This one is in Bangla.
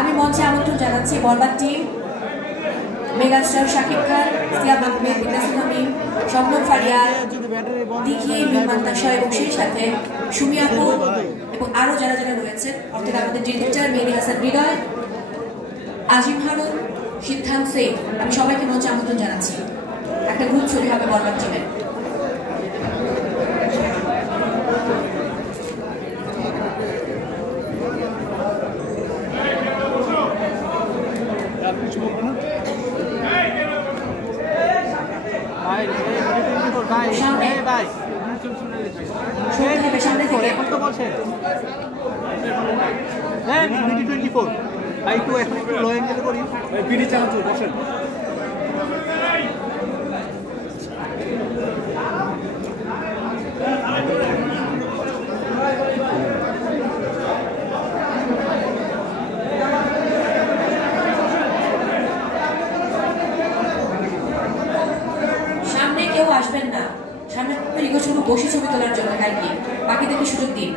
আমি মঞ্চে আমন্ত্রণ জানাচ্ছি বরবাদ টিম, মেগাস্টার শাকিব খান, সিয়াম আহমেদ, বিনাসুল হামিম, শবনম ফারিয়া, দিঘি, মিমান্তাসা এবং সেই সাথে সুমি আপু এবং আরও যারা যারা রয়েছেন, অর্থাৎ আমাদের ডিরেক্টর মেহেদী হাসান হৃদয়, আজিম হারুন, সিদ্ধান্ত সেন, আমি সবাইকে মঞ্চে আমন্ত্রণ জানাচ্ছি। একটা গ্রুপ ছবি হবে বরবাদ টিমের। সামনে থেকে এখন তো বলছেন হ্যাঁ 2024 একটু এখন একটু লো অ্যাঙ্গেলে করি পিডি চালাচ্ছ বসেন। সামনে কেউ আসবেন না, সামনে শুধু বসে ছবি তোলার জন্য, বাকিদেরকে সুযোগ দিন।